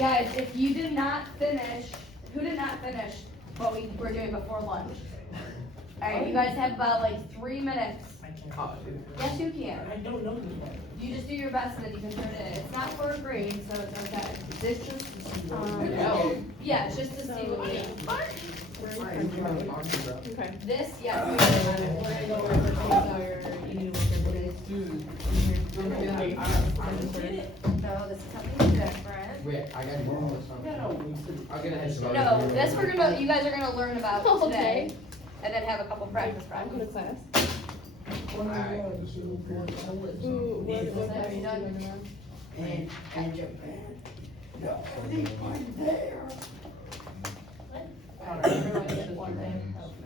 guys, if you did not finish, who did not finish what we were doing before lunch? Alright, you guys have about like 3 minutes. Yes, you can. I don't know this one. You just do your best and then you can turn it in. It's not for a grade, so it's okay. Is this just to see what Yeah, it's just to see what we Okay. This, yes. We're gonna go over the things that are eating with your No, this is something different. Wait, I gotta go on something. I'll get a head start. No, this you guys are gonna learn about Okay. today. And then have a couple practice I'm going to problems. class. Are you done? And Japan. No, they weren't there.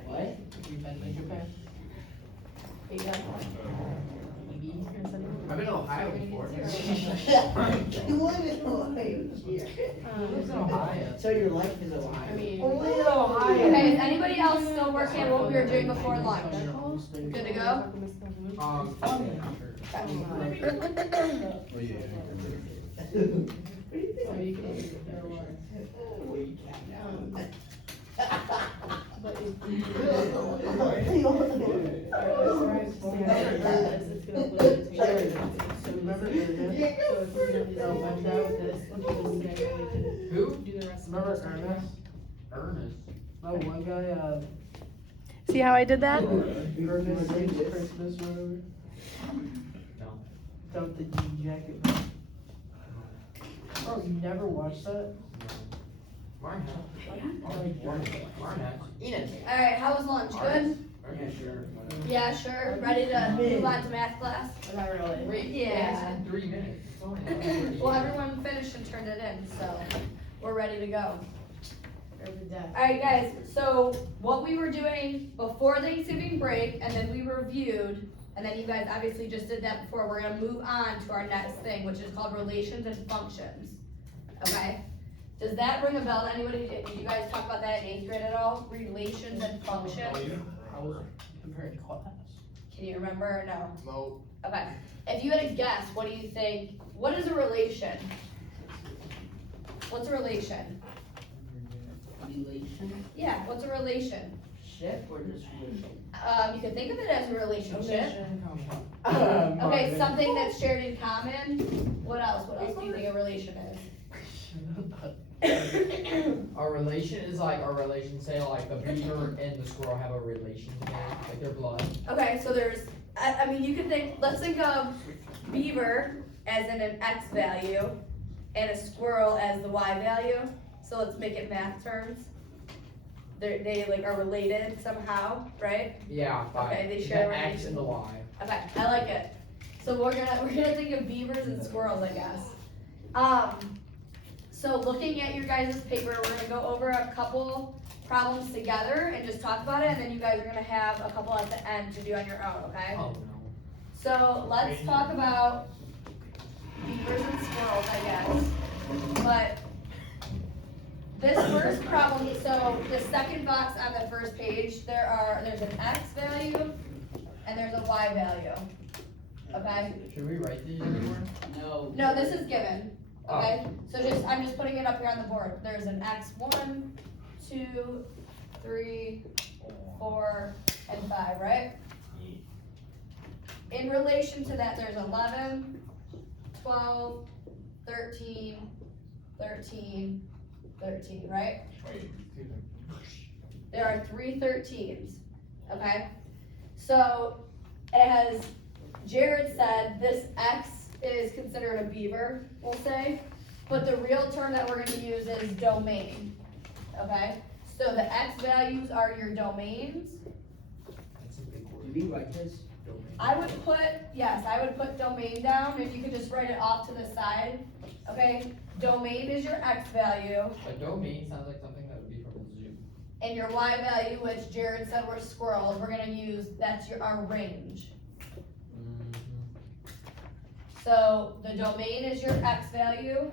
What? You've been to Japan? I've been to Ohio before. You live in Ohio here. Who's in Ohio? So your life is Ohio? I mean- Only in Ohio. Okay, is anybody else still working on what we were doing before lunch? Good to go? Who? Do the rest of Remember the Ernest? Ernest? No, one guy, See how I did that? Ernest Saves Christmas or whatever. No. Without the jean jacket. Bro, you never watched that? Enos. Alright, how was lunch? Good? Yeah, sure. Yeah, sure. Ready to move on to math class? Not really. Yeah. 3 minutes. It's only 9:30. Well, everyone finished and turned it in, so we're ready to go. Every day. Alright guys, so what we were doing before Thanksgiving break, and then we reviewed, and then you guys obviously just did that before, we're gonna move on to our next thing, which is called relations and functions. Okay? Does that ring a bell to anybody? Did you guys talk about that in 8th grade at all? Relations and functions? I was comparing class. Can you remember or no? No. Okay. If you had to guess, what do you think? What is a relation? What's a relation? Relation? Yeah, what's a relation? Ship or just relation? You can think of it as a relationship. Okay, Okay, something that's shared in common. What else? What else do you think a relation is? Our relation is like our relation, say like the beaver and the squirrel have a relation together, like their blood. Okay, so there's, I mean, you could think, let's think of beaver as in an X value and a squirrel as the Y value. So let's make it math terms. They like are related somehow, right? Yeah, by Okay, they share the a X and the Y. Okay, I like it. So we're gonna think of beavers and squirrels, I guess. So looking at your guys' paper, we're gonna go over a couple problems together and just talk about it, and then you guys are gonna have a couple at the end to do on your own, okay? Oh no. So let's talk about beavers and squirrels, I guess. But this first problem, so the second box on the first page, there's an X value and there's a Y value. Okay? Should we write these anymore? No, this is given. Okay? So I'm just putting it up here on the board. There's an X 1, 2, 3, 4, and 5, right? In relation to that, there's 11, 12, 13, 13, 13, right? There are 3 13s, okay? So, as Jared said, this X is considered a beaver, we'll say, but the real term that we're gonna use is domain, okay? So the X values are your domains. Do you like this? I would put domain down, if you could just write it off to the side, okay? Domain is your X value, A domain sounds like something that would be from the zoo. and your Y value, which Jared said were squirrels, we're gonna use, that's our range. So the domain is your X value,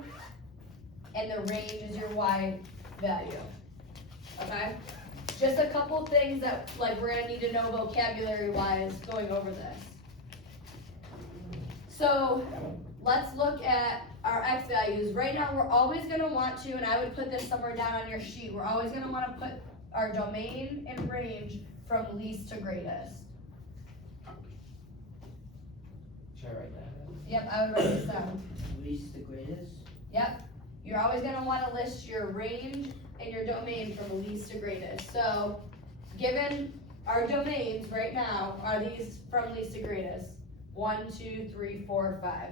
and the range is your Y value, okay? Just a couple things that, like, we're gonna need to know vocabulary-wise going over this. So, let's look at our X values. Right now, we're always gonna want to, and I would put this somewhere down on your sheet, we're always gonna wanna put our domain and range from least to greatest. Should I write that? Yep, I would write this down. Least the greatest. Yep, you're always gonna wanna list your range and your domain from least to greatest. So, given our domains right now, are these from least to greatest? 1, 2, 3, 4, 5.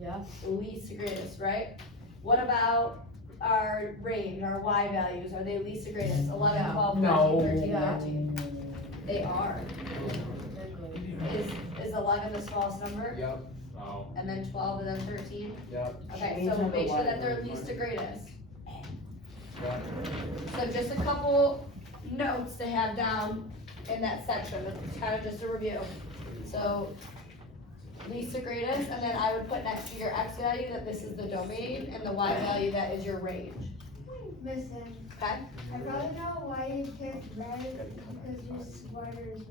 Yeah. Least to greatest, right? What about our range, our Y values, are they least to greatest? 11, Yeah. 12, 13, No. 13, Yeah. 14? They are. Is 11 the smallest number? Yep, And then 12 and then 13? yep, Okay, so make sure that they're least to greatest. yep. So just a couple notes to have down in that section, it's kind of just a review. So, least to greatest, and then I would put next to your X value that this is the domain, and the Y value that is your range, Listen, okay? I probably know why you picked red, because your sweater is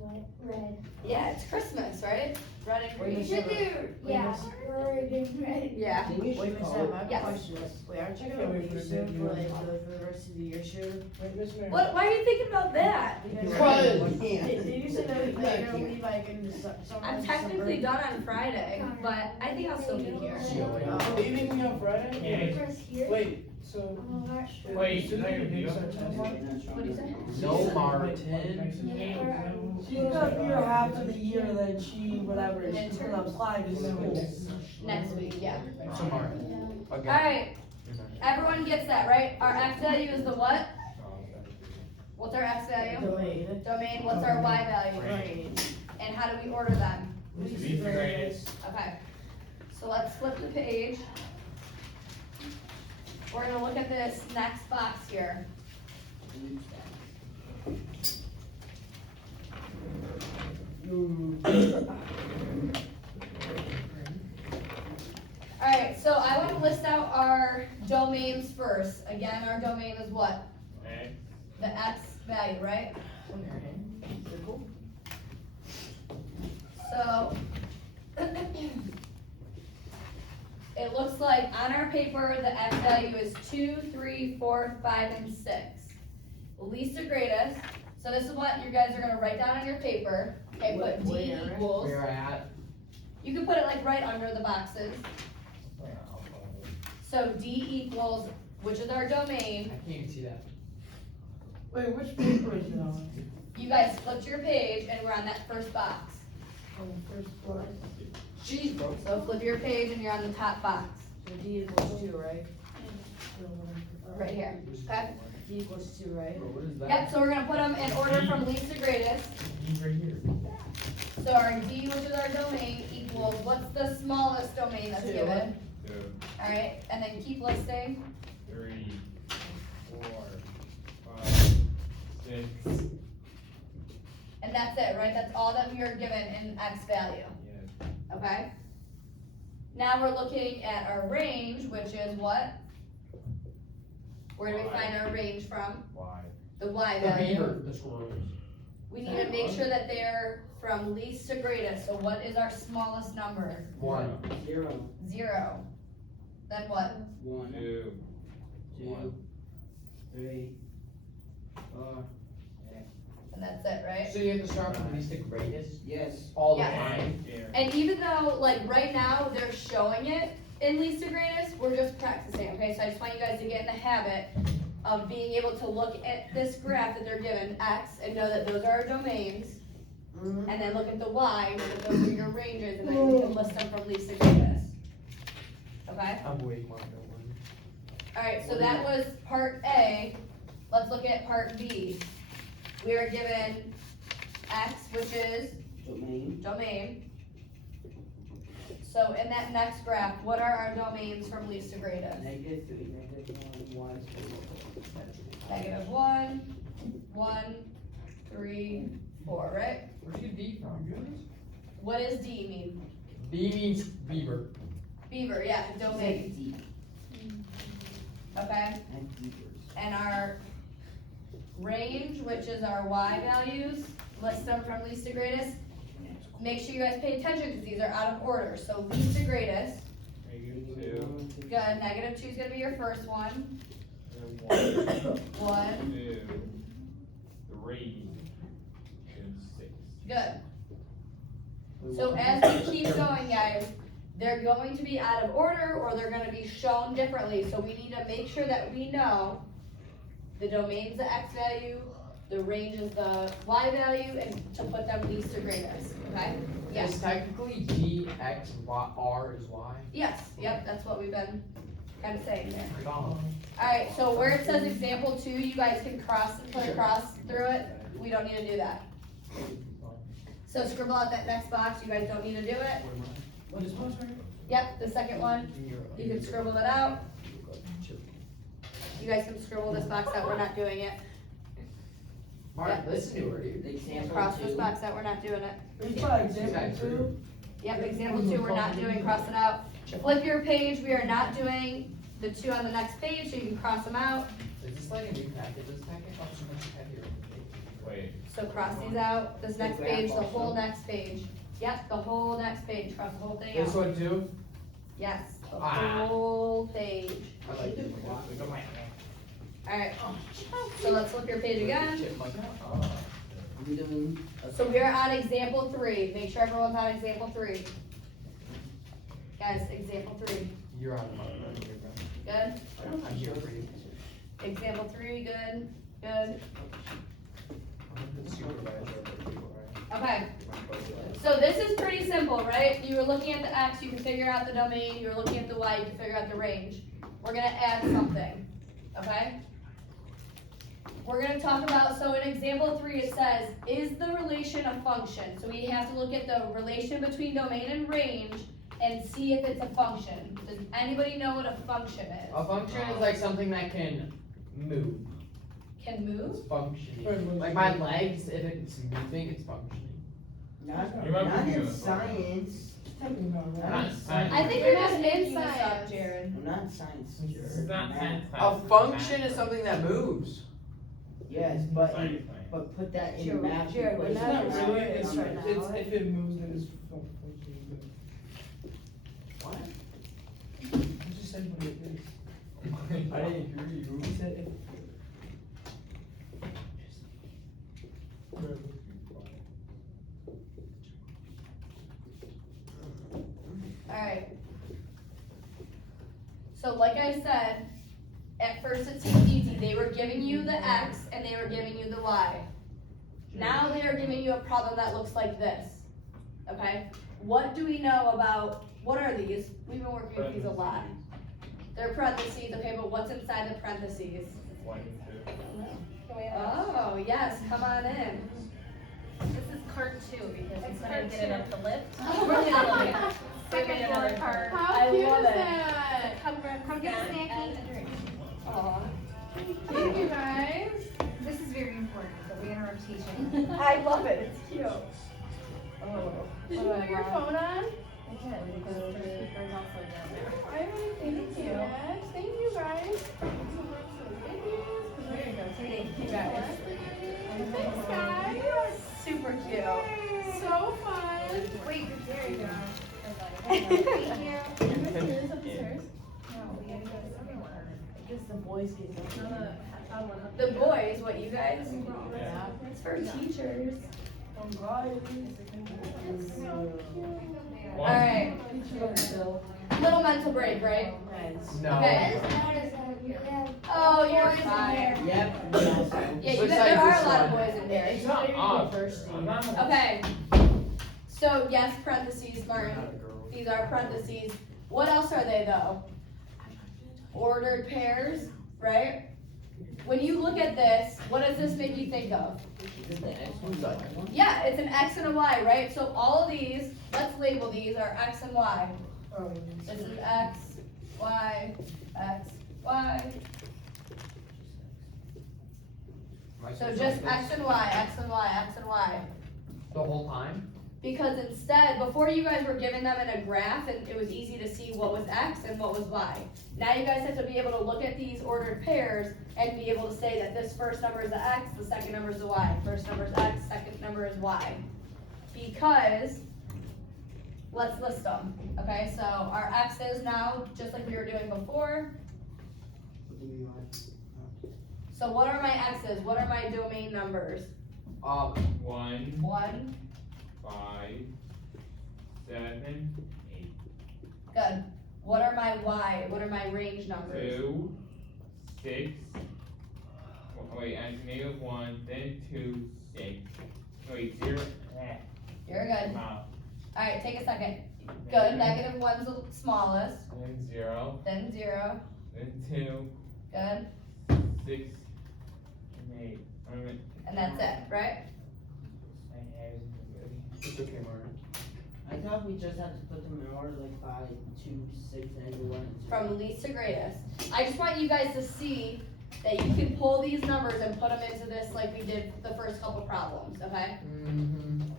red. Yeah, it's Christmas, right? Red and Wait, You green. should do, yeah, red and red. Yeah, Can you Wait, Miss call- Sam, I have Yes. a question. Wait, aren't you gonna leave soon for like for the rest of the year soon? what, why are you thinking about that? Because- Did you say that you're gonna leave like in December? I'm technically done on Friday, but I think I'll still be here. Oh. Leaving me on Friday? Press here. Wait, so. I'm not sure. Wait, so now you're doing What do you say? No, Martin. She's gonna be here half of the year, then she, whatever, she's gonna apply to school. Next week, yeah. So Martin, okay. Alright, everyone gets that, right? Our X value is the what? What's our X value? Delayed. Domain, what's our Y value? Range. And how do we order them? Least to greatest. Okay, so let's flip the page. We're gonna look at this next box here. Alright, so I wanna list out our domains first. Again, our domain is what? The X value, right? So, it looks like on our paper, the X value is 2, 3, 4, 5, and 6. Least to greatest, so this is what you guys are gonna write down on your paper. Okay, put D Where? equals, Where at? you can put it like right under the boxes. So D equals, which is our I domain, can't even see that. Wait, which paper is it on? you guys flipped your page and we're on that first box. On the first floor. So flip your page and you're on the top box, So D equals 2, right? right here, okay? D equals 2, right? Bro, what is that? Yep, so we're gonna put them in order from least to greatest. He's right here. So our D, which is our domain, equals, what's the smallest domain that's 2. given? Alright, and then keep listing, 3, 4, 5, 6, and that's it, right? That's all that we are given in X value, yes, okay? Now we're looking at our range, which is what? Where do we Y. find our range from? Y. The Y The value. beaver, the squirrels. We need to make sure that they're from least to greatest, so what is our smallest number? 1. 0, 0. Then what? 1, 2, 2, 3, 4. And that's it, right? So you have to start from least to greatest Yes. all the Yeah. time? here. And even though, like, right now, they're showing it in least to greatest, we're just practicing, okay? So I just want you guys to get in the habit of being able to look at this graph that they're given, X, and know that those are our domains, Mm-hmm. and then look at the Y, and know that those are your ranges, and then you can list them from least to greatest. Okay? I'm way more than 1. Alright, so that was part A. Let's look at part B. We are given X, which is Domain. domain. So in that next graph, what are our domains from least to greatest? -3, -1, Y. Negative 1, 1, 3, 4, right? Where'd you get D from? What does D mean? D means beaver. Beaver, yeah, domain, Deep. okay? And deepers. And our range, which is our Y values, list them from least to greatest. make sure you guys pay attention, because these are out of order, so least to greatest, -2, good, -2 is gonna be your first one, and 1, 1, 2, 3, and 6. good. So as we keep going, guys, they're going to be out of order, or they're gonna be shown differently, so we need to make sure that we know the domain's the X value, the range is the Y value, and to put them least to greatest, okay? Yes, Is technically G, X, Y, R is Y. yes, yep, that's what we've been kind of saying there. Wrong. Alright, so where it says example 2, you guys can cross and put a cross through it, we don't need to do that. So scribble out that next box, you guys don't need to do it. What is one, sorry? Yep, the second one, you can scribble it out. You guys can scribble this box out, we're not doing it. Mark, listen to her, dude. Example Cross this 2. box out, we're not doing it. It's by example two. Yep, example 2, we're not doing, cross it out. Flip your page, we are not doing the 2 on the next page, so you can cross them out. Is this like a new packet? This packet costs so much heavier. Wait, So cross these out, this next page, the whole next page. Yep, the whole next page, cross the whole thing This out. one too? Yes, the Ah. whole page. I like this one. Alright, so let's flip your page again. We doing So we're on example 3, make sure everyone's on example 3. Guys, example 3, You're on the button. good? I'm here for you. Example 3, good, good. I'm the supervisor of the people, right? Okay, so this is pretty simple, right? You were looking at the X, you can figure out the domain, you were looking at the Y, you can figure out the range. We're gonna add something, okay? We're gonna talk about, so in example 3, it says, is the relation a function? So we have to look at the relation between domain and range and see if it's a function. Does anybody know what a function is? A function is like something that can move. Can move? It's functioning. Like my legs, if it's moving, it's functioning. not You might be in doing something. science. Technically not, right? not science. I think You're you're just not making in this up, science. Jared. I'm not in science. It's not science A class, it's function math. is something that moves. Yes, but Science class. but put that in Jared, math Jared, we're equation. not It's not really, it's, right now. if it moves, then it's functioning good. What? I just said what it is. I didn't hear you. He said if. Alright. So like I said, at first it seemed easy, they were giving you the X and they were giving you the Y. Now they are giving you a problem that looks like this, okay? What do we know about, what are these? We've been working with these a lot. They're parentheses, okay, but what's inside the parentheses? 1, 2. Oh, yes, come on in. This is cart 2 because It's instead of cart getting two. up the lift, Oh, we're really? gonna like Second give it floor another cart. cart. I love it. that? Come get a snack And a drink. Aw. Thank you guys. This is very important, that we enter rotation. I love it, it's cute. Oh, Did you what do I put your got? phone on? I did, because the speaker's also down there. I really thank you. Thank you guys. There you go, Thank you guys. Thanks guys. Super cute. Yay. So fun. Wait, there you go. Thank Thank you. Upstairs, upstairs. No, we gotta go somewhere. I guess the boys get that. The boys, what, you guys? Yeah. It's for teachers. Oh, God. It's so cute. Alright, little mental break, right? No. Okay. Oh, you're fine. Yep. Yeah, you Looks bet like there are this a lot of one. boys in here. It's not odd. I'm not. Okay. So yes, parentheses, Martin. Not a girl. These are parentheses. What else are they though? Ordered pairs, right? When you look at this, what does this make you think of? Yeah, it's an X and a Y, right? So all of these, let's label these, are X and Y. Oh, This is X, Y, X, Y. So just X and Y, X and Y, X and Y. The whole time? Because instead, before you guys were giving them in a graph and it was easy to see what was X and what was Y. Now you guys have to be able to look at these ordered pairs and be able to say that this first number is the X, the second number is the Y. First number is X, second number is Y. Because let's list them, okay? So our x's now, just like we were doing before. So what are my x's? What are my domain numbers? 1, 1, 5, 7, 8. good. What are my y? What are my range numbers? 2, 6. Wait, I -1, then 2, 6. Wait, 0. You're good. Wow. Alright, take a second. Good, -1's the smallest, Then 0, then 0, then 2, good, 6, and 8. and that's it, right? It's okay, Martin. I thought we just had to put them in order like 5, 2, 6, and 1. From least to greatest. I just want you guys to see that you can pull these numbers and put them into this like we did the first couple problems, okay? Mm-hmm.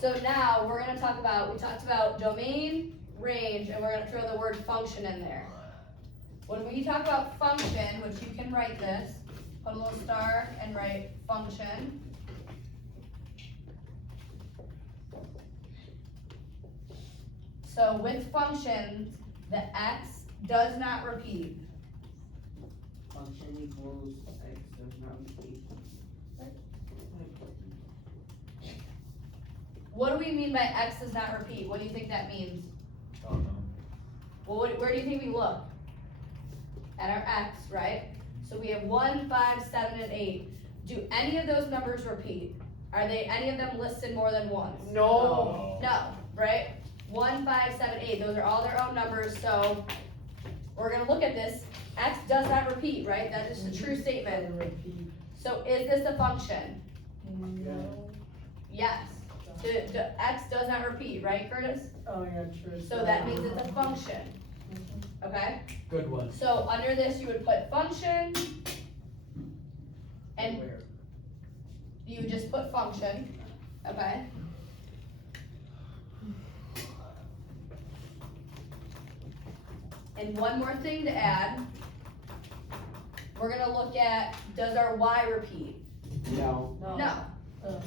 So now, we're gonna talk about, we talked about domain, range, and we're gonna throw the word function in there. When we talk about function, which you can write this, put a little star and write function. So with functions, the x does not repeat. Function equals x does not repeat. What do we mean by x does not repeat? What do you think that means? Don't know. Well, where do you think we look? At our x, right? So we have 1, 5, 7, and 8. Do any of those numbers repeat? Are they any of them listed more than once? No. No, right? 1, 5, 7, 8. Those are all their own numbers. So we're gonna look at this. X does not repeat, right? That is a true statement. So is this a function? No. Yes. X does not repeat, right, Curtis? Oh, yeah, true. So that means it's a function. Okay? Good one. So under this, you would put function, and Where? you would just put function, okay? And one more thing to add, we're gonna look at, does our y repeat? No. No. Oh.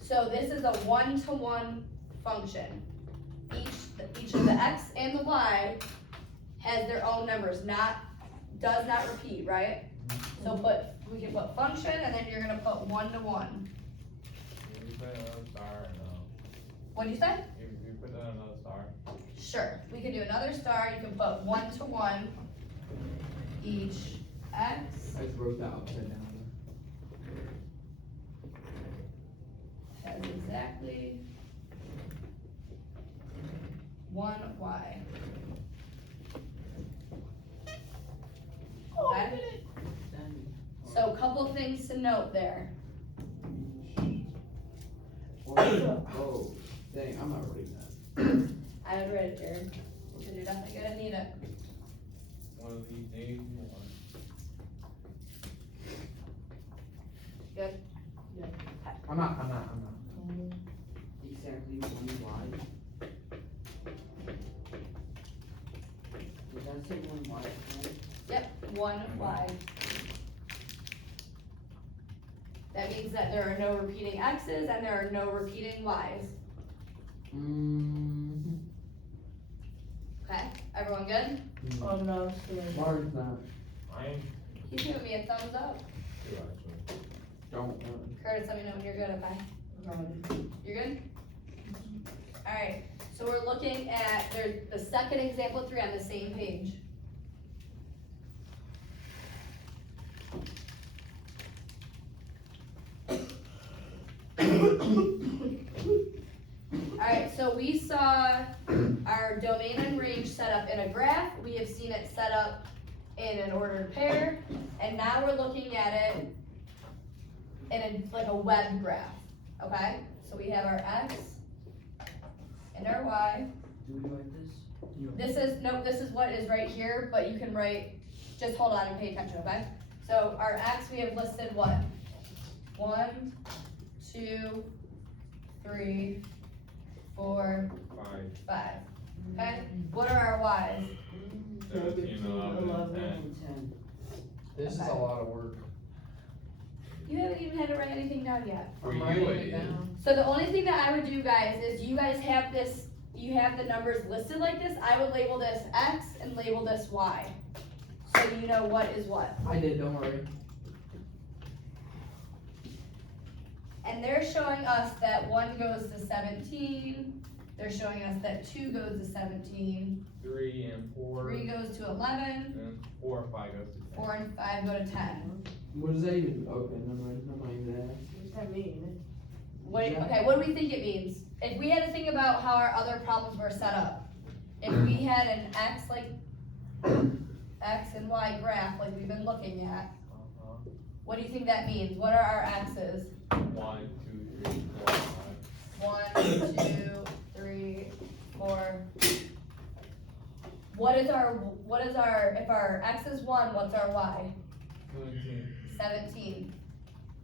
So this is a one-to-one function. Each of the x and the y has their own numbers, does not repeat, right? So we can put function, and then you're gonna put 1-to-1. If you put another star, no. What'd you say? If you put another star. Sure, we can do another star, you can put 1-to-1 each x. I just wrote that upside down. Has exactly 1y. Okay? So a couple things to note there. Oh, dang, I'm not reading that. I would write it, Jared. Because you're definitely gonna need it. One of these days, one. Good? I'm not. Exactly 1y. Did that say 1y? Yep, 1y. That means that there are no repeating x's and there are no repeating y's. Mm-hmm. Okay, everyone good? Oh, no, sorry. Martin's not. I'm He's giving me a thumbs up. 2 actually. Don't. Curtis, let me know when you're good, okay? Got it. You're good? Alright, so we're looking at, the second example 3 on the same page. Alright, so we saw our domain and range set up in a graph, we have seen it set up in an ordered pair, and now we're looking at it in like a web graph, okay? So we have our x and our y. Do we write this? This is what is right here, but you can write, just hold on and pay attention, okay? So our x, we have listed what? 1, 2, 3, 4, 5, 5, okay? What are our y's? 17, 11, 10. and 10. This is a lot of work. You haven't even had to write anything down yet. For I'm you writing it it is. down. So the only thing that I would do, guys, is you guys have this you have the numbers listed like this, I would label this X and label this Y. So you know what is what. I did, don't worry. And they're showing us that 1 goes to 17, they're showing us that 2 goes to 17, 3 and 4, 3 goes to 11, and 4 and 5 goes to 10. 4 and 5 go to 10. What does that even, okay, never mind that. What does that mean? Okay, what do we think it means? If we had to think about how our other problems were set up, if we had an X and Y graph like we've been looking at, what do you think that means? What are our X's? 1, 2, 3, 4, 5. 1, 2, 3, 4. If our X is 1, what's our Y? 17. 17.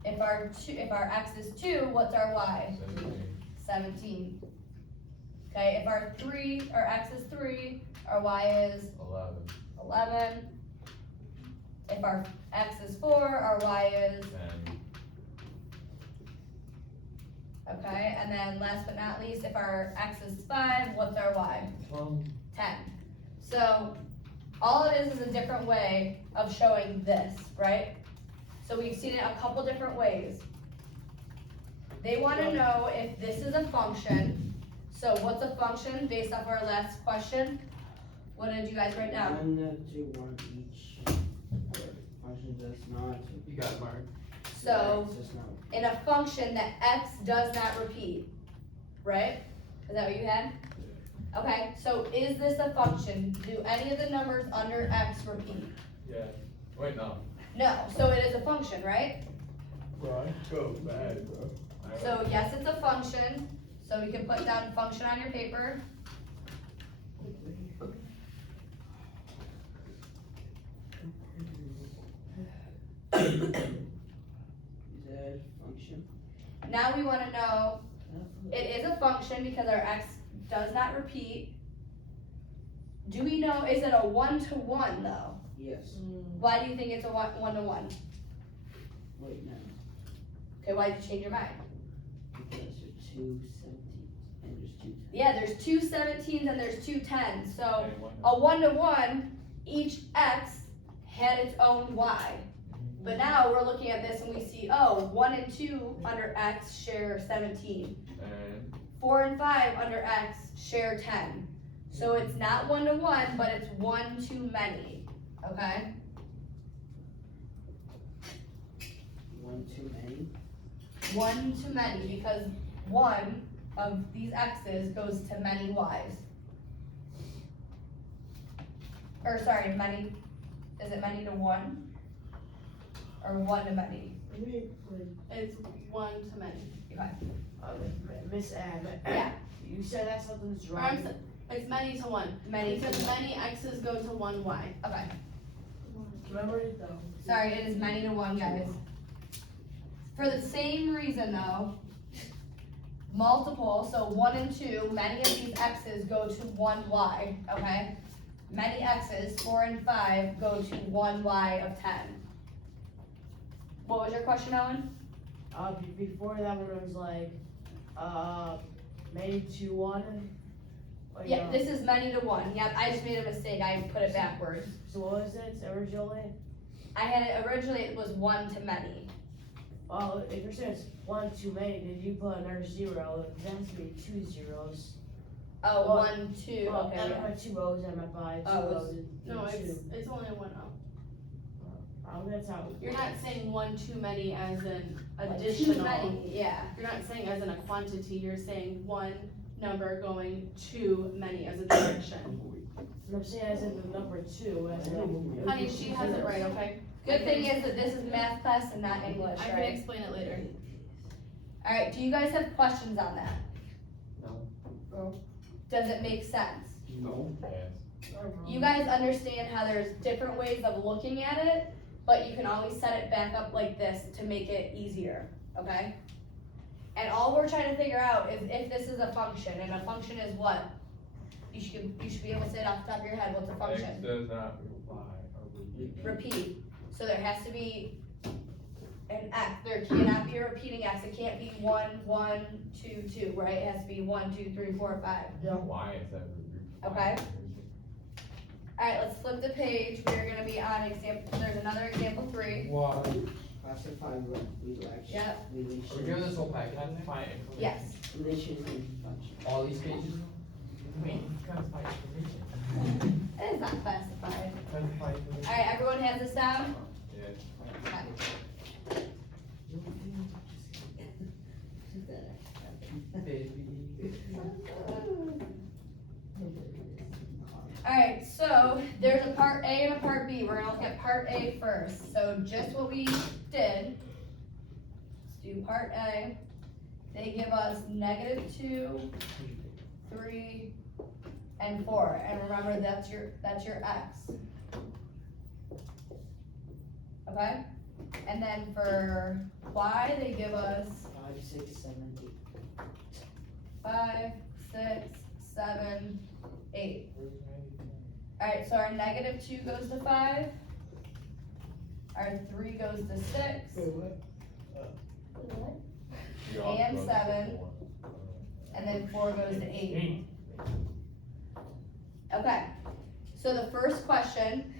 If our X is 2, what's our Y? 17. 17. Okay, if our X is 3, our Y is 11. 11. If our X is 4, our Y is, 10. okay, and then last but not least, if our X is 5, what's our Y? 10. So, all it is a different way of showing this, right? So we've seen it a couple different ways. They wanna know if this is a function. So what's a function based off our last question? What did you guys write down? 1 to 1 each. Function does not. You got it, Mark. So, It's just not. in a function that X does not repeat, right? Is that what you had? Okay, so is this a function? Do any of the numbers under X repeat? Yeah. Wait, no. No, so it is a function, right? Right. Go bad, bro. So yes, it's a function, so we can put down function on your paper. Z function. Now we wanna know, it is a function because our X does not repeat. Do we know, is it a 1-to-1 though? Yes. Why do you think it's a 1-to-1? Wait, no. Okay, why did you change your mind? Because there's 2 17 and there's 2 10. Yeah, there's 2 17s and there's 2 10s, so Okay, one. a 1-to-1, each X had its own Y. But now we're looking at this and we see, oh, 1 and 2 under X share 17. And 4 and 5 under X share 10. So it's not 1-to-1, but it's 1 too many, okay? 1 too many. 1 too many, because one of these X's goes to many Y's. Or sorry, many, is it many to 1? Or 1 to many? It's 1 to many. Okay. Miss Ann. Yeah. You said that something's Or wrong. it's many to 1. Many to Because 1. many X's go to 1 Y. Okay, Remember it though. sorry, it is many to 1, guys. For the same reason though, multiple, so 1 and 2, many of these X's go to 1 Y, okay? Many X's, 4 and 5, go to 1 Y of 10. What was your question, Owen? Before that one was like, many to 1. Like, Yeah, this is many to 1, yep, I just made a mistake, I put it backwards. So what was it originally? I had it, originally it was 1 to many. Well, if you're saying it's 1 too many, did you put another 0? It has to be 2 zeros. Oh, Well, 1, 2, Well, okay, I don't yeah. have 2 O's and my 5, 2 Oh, O's and No, 2. it's only 1 O. That's how. You're not saying 1 too many as in Too additional. many, yeah. You're not saying as in a quantity, you're saying one number going too many as a direction. And I'm saying as in the number 2, as in. Honey, she has it right, okay? Good thing is that this is math class and not English, I can right? explain it later. Alright, do you guys have questions on that? No. Does it make sense? No. yes. You guys understand how there's different ways of looking at it, but you can always set it back up like this to make it easier, okay? And all we're trying to figure out is if this is a function, and a function is what? You should be able to say it off the top of your head, what's a X function? does not reply or repeat. Repeat. So there has to be an X, there cannot be a repeating X, it can't be 1, 1, 2, 2, right? It has to be 1, 2, 3, 4, 5. Why is that? Okay. Alright, let's flip the page, we're gonna be on example, there's another example 3. Why? Classify relations. Yep. Are we doing this whole package? Classify information. Yes. Relations and functions. All these pages? I mean, classify information. It is not classified. Classify information. Alright, everyone has this down? Yeah. Okay. Alright, so there's a part A and a part B. We're gonna look at part A first. So just what we did. Let's do part A. They give us -2, 3, and 4. And remember that's your X. Okay? And then for Y, they give us 5, 6, 7, 8. 5, 6, 7, 8. Alright, so our -2 goes to 5. Our 3 goes to 6. And 7. And then 4 goes to 8. Okay, so the first question,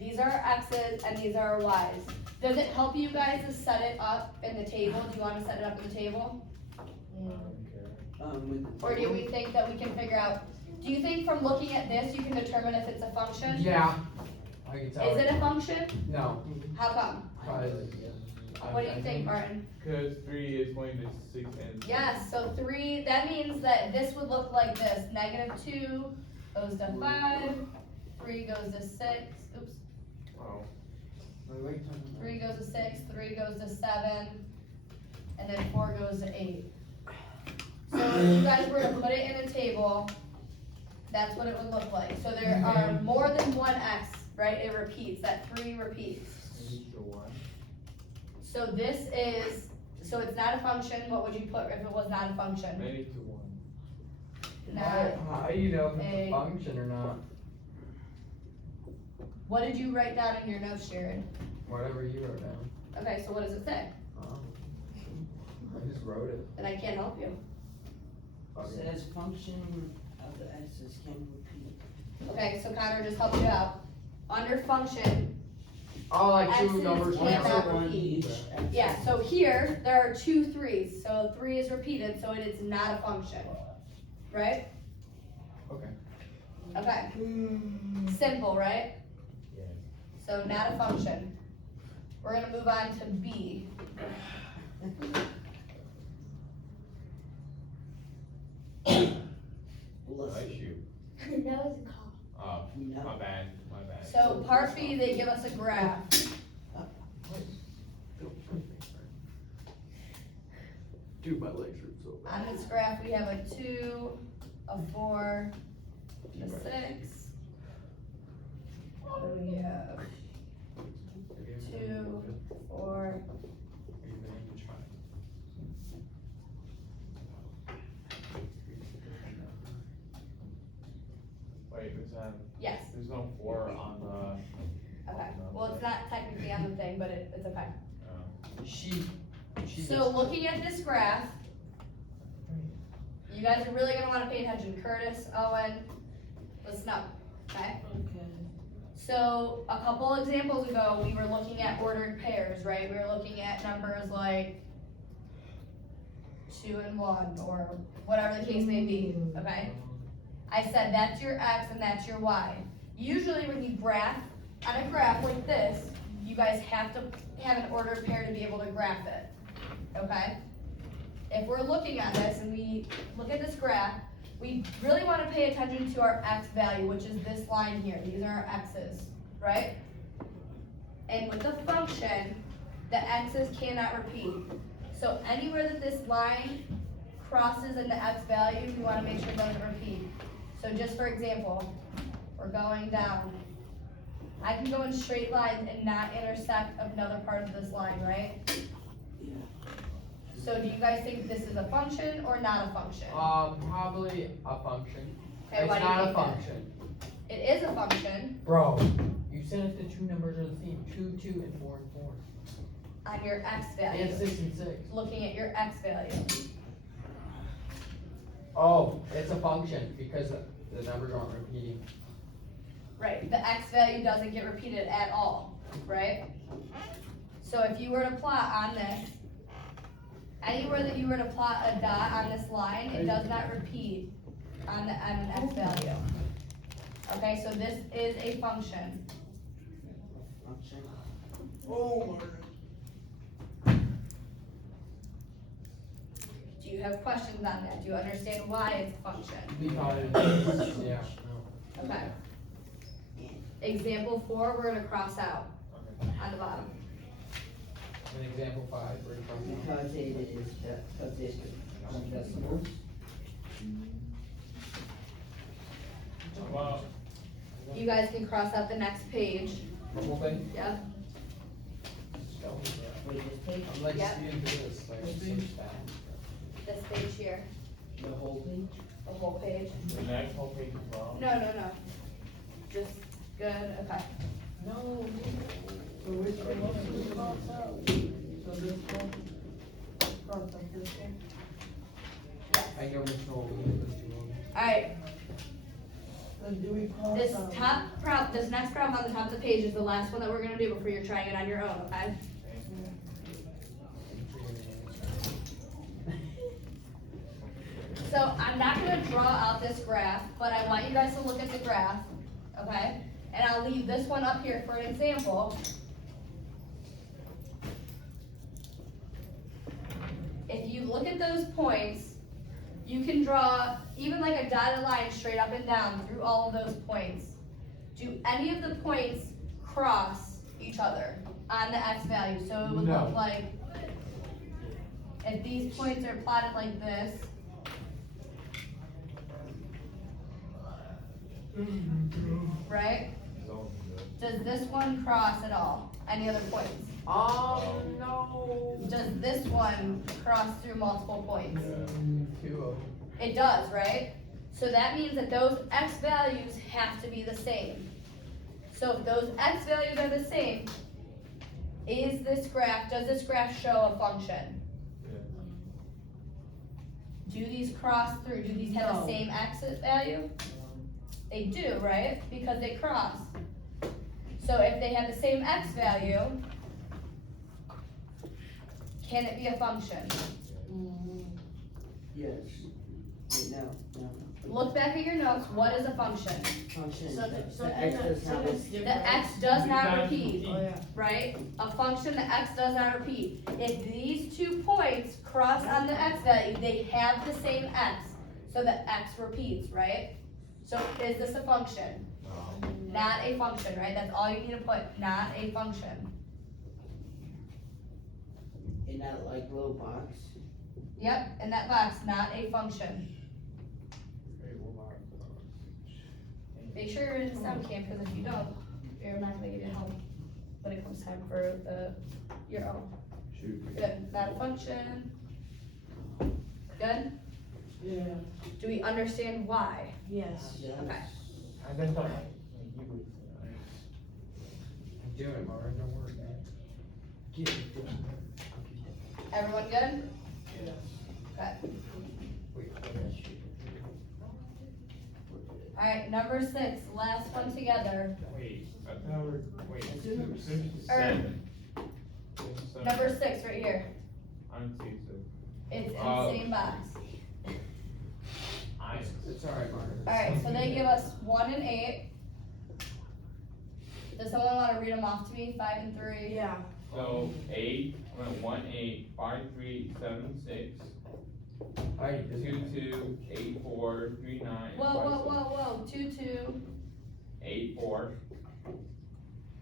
these are our X's and these are our Y's. Does it help you guys to set it up in the table? Do you wanna set it up in the table? Or do we think that we can figure out, do you think from looking at this, you can determine if it's a function? Yeah, I can tell. Is it a function? No, How come? because. What do you think, Martin? Cause 3 is going to 6 and. Yes, so 3, that means that this would look like this. -2 goes to 5, 3 goes to 6, oops, Oh. 3 goes to 6, 3 goes to 7, and then 4 goes to 8. So if you guys were to put it in a table, that's what it would look like. So there are more than one X, right? It repeats, that 3 repeats. So this is, so it's not a function, what would you put if it was not a function? Many to 1. How do you know if it's A- a function or not? What did you write down in your notes, Sharon? Whatever you wrote down. Okay, so what does it say? I just wrote it. Then I can't help you. Says function of the x's can repeat. Okay, so Connor just helped you out. Under function, Oh, like two X's numbers. cannot cancel. One repeat. each. X. yeah, so here, there are 2 3s, so 3 is repeated, so it is not a function. Right? Okay. Okay. Simple, right? Yes. So not a function. We're gonna move on to B. Bless you. That was a call. Oh, No. my bad. So part B, they give us a graph. Dude, my legs hurt so bad. On this graph, we have a 2, a 4, a 6. Then we have 2, 4, Wait, yes, there's no 4 on the. okay. Well, it's not technically on the thing, but it's okay. She So looking at this graph, you guys are really gonna wanna pay attention. Curtis, Owen, listen up, okay? Okay. So a couple examples ago, we were looking at ordered pairs, right? We were looking at numbers like 2 and 1, or whatever the case may be, okay? I said that's your X and that's your Y. Usually when you graph, on a graph like this, you guys have to have an ordered pair to be able to graph it, okay? If we're looking at this and we look at this graph, we really wanna pay attention to our X value, which is this line here. These are our X's, right? And with the function, the X's cannot repeat. So anywhere that this line crosses into X value, we wanna make sure it doesn't repeat. So just for example, we're going down. I can go in straight lines and not intersect another part of this line, right? Yeah. So do you guys think this is a function or not a function? Probably a function. Okay, It's why do you not a think that? function. It is a function. Bro, you said if the two numbers are the same, 2, 2, and 4, and 4. on your x value, And 6 and 6. looking at your x value. Oh, it's a function because the numbers aren't repeating. Right, the x value doesn't get repeated at all, right? So if you were to plot on this, anywhere that you were to plot a dot on this line, it does not repeat on the m and x value. Okay, so this is a function. Function. Oh, Do you have questions on that? Do you understand why it's a function? We thought it was, yeah, no. Okay. Example 4, we're gonna cross out on the bottom. An example 5, we're from Because it is, because it's decimals. Well, You guys can cross out the next page. the whole thing. Yep. Wait, this page, I'm like Yep. seeing through this, like, it's so fast. This page here, the whole page? the whole page. the next whole page as well. No. Just good, okay. No. So which one should we cross out? So this one? Cross out this one? I know which one we need to do. Alright, Then do we cross this out? this next problem on the top of the page is the last one that we're gonna do before you're trying it on your own, okay? So I'm not gonna draw out this graph, but I want you guys to look at the graph, okay? And I'll leave this one up here for an example. If you look at those points, you can draw even like a dotted line straight up and down through all of those points. Do any of the points cross each other on the x value? So it would No. look like, if these points are plotted like this, right? Does this one cross at all? Any other points? No. Does this one cross through multiple points? 2 of them. It does, right? So that means that those x values have to be the same. So if those x values are the same, does this graph show a function? Do these cross through? Do these have the No. same x value? They do, right? Because they cross. So if they have the same x value, can it be a function? Yes. Wait, no. Look back at your notes, what is a function? Function, So the x does not, The x does not repeat, Oh, yeah. right? A function, the x does not repeat. If these 2 points cross on the x value, they have the same x, so the x repeats, right? So is this a function? Not a function, right? That's all you need to put, not a function. in that like little box. Yep, in that box, not a function. Make sure you're in STEM camp, because if you don't, you're not gonna get help when it comes time for your own. Good, not a function. Good? Yeah. Do we understand why? Yes. Yes. Okay. I've been talking. I'm doing it, Marvin, don't worry, man. Everyone good? Okay. Alright, number 6, last one together. Wait, I thought we were, wait, Let's do number there's seven. There's Number 6 right here. I'm two, so. It's in the Oh. same box. It's alright, Marvin. Alright, so they give us 1 and 8. Does someone wanna read them off to me? 5 and 3? Yeah. So 8, 1, 8, 5, 3, 7, 6, Alright, 2, 2, 8, 4, 3, 9. Whoa, 2, 2. 8, 4,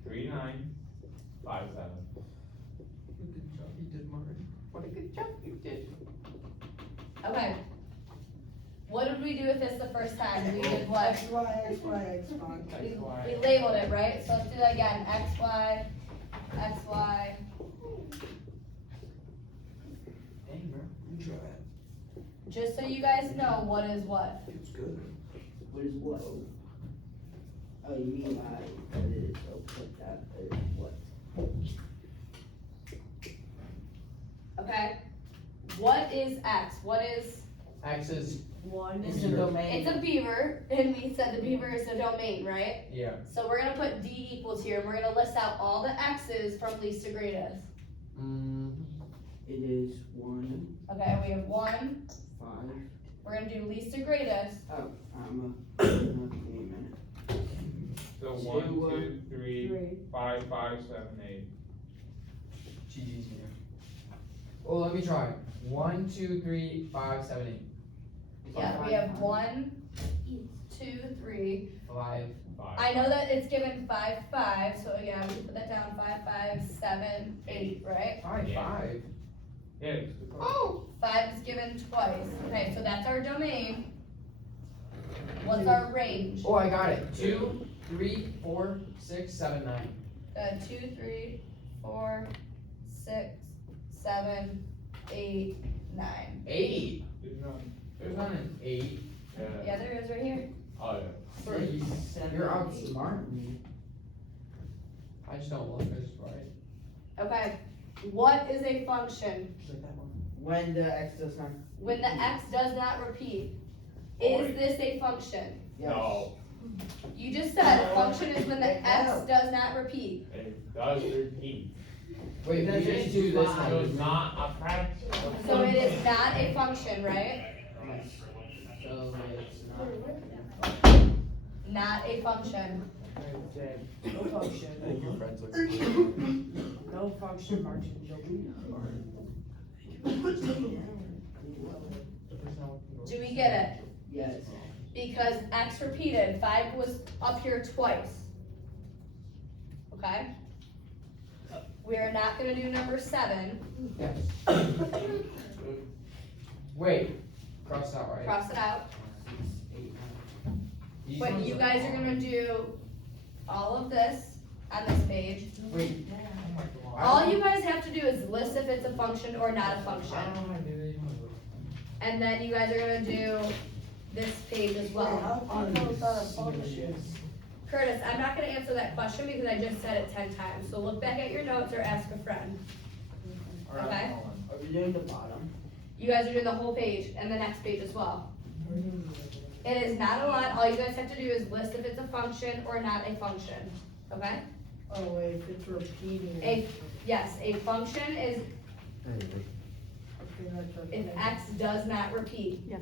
3, 9, 5, 7. Good job you did, Marvin. What a good job you did. Okay. What did we do with this the first time? We did what? X, Y, X, Y, X, Y. We labeled it, right? So let's do that again. X, Y, X, Y. Hey, bro, you try it. Just so you guys know what is what. It's good. What is what? Oh, you mean I, that is, so put that as what? what is X? What is, X is, One. It's a domain. it's a beaver, and we said the beaver is a domain, right? yeah, So we're gonna put D equals here, and we're gonna list out all the X's from least to greatest. It is 1, Okay, we have 1, 5. we're gonna do least to greatest. Oh, wait a minute. So Two, 1, 2, 3, Three. 5, 5, 7, 8. GG's here. Well, let me try. 1, 2, 3, 5, 7, 8. Yeah, we have 1, 2, 3. 5. 5. I know that it's given 5, 5, so yeah, we can put that down, 5, 5, 7, 8, right? 5, Yeah. 5. Yeah, it's the code. Oh, 5 is given twice. Okay, so that's our domain. What's our range? Oh, I got it. 2, 3, 4, 6, 7, 9. 2, 3, 4, 6, 7, 8, 9. 8. There's none. There's not an 8. Yeah. Yeah, there is right here. Oh, yeah. You're outsmarting me. I just don't look as right. Okay, what is a function? When the X does not. When the X does not repeat, is this a function? Yes. No, You just said a function is when the X does not repeat. it does repeat. Wait, we didn't do this So one. it's not a fraction. So it is not a function, right? Yes. So it's not. Not a function. No function. No function, Martin. Do we get it? Yes. Because X repeated, 5 was up here twice. Okay? We are not gonna do number 7, Yes. Wait. Cross out, right? cross it out. 6, 8, 9. These But ones you are guys are wrong. gonna do all of this on this page. Wait. Oh my God. All you guys have to do is list if it's a function or not a I function. don't know how to do this. And then you guys are gonna do this page as well. How do you know it's not a function? Curtis, I'm not gonna answer that question because I just said it 10 times, so look back at your notes or ask a friend. Alright, Okay. hold on. Are we doing the bottom? You guys are doing the whole page and the next page as well. It is not a lot, all you guys have to do is list if it's a function or not a function, okay? Oh, wait, if it's repeating. Yes, a function is Okay, that's okay. if X does not repeat. Yes.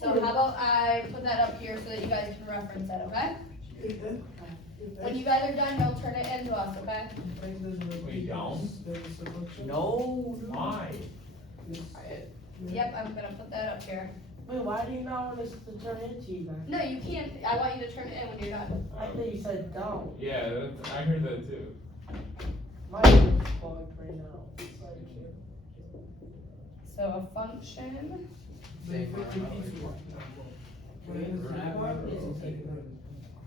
So how about I put that up here so that you guys can reference it, okay? When you guys are done, you'll turn it into us, okay? We don't? No. Why? Yep, I'm gonna put that up here. Wait, why do you not want us to turn it into you then? No, you can't, I want you to turn it in when you're done. I thought you said don't. Yeah, I heard that too. My ear's clogged right now. It's like, So a function,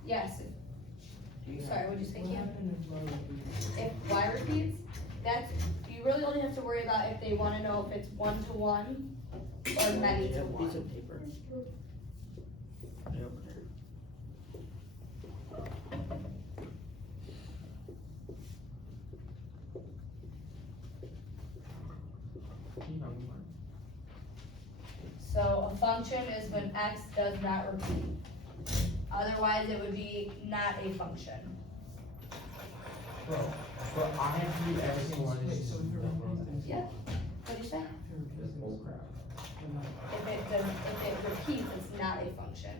yes, sorry, what'd you say, Cam? If Y repeats, that's, you really only have to worry about if they wanna know if it's 1-to-1 or many to Piece one. of paper. So a function is when X does not repeat. Otherwise, it would be not a function. Bro, I have to do every single one of these. Yeah. What'd you say? This bull crap. If it repeats, it's not a function.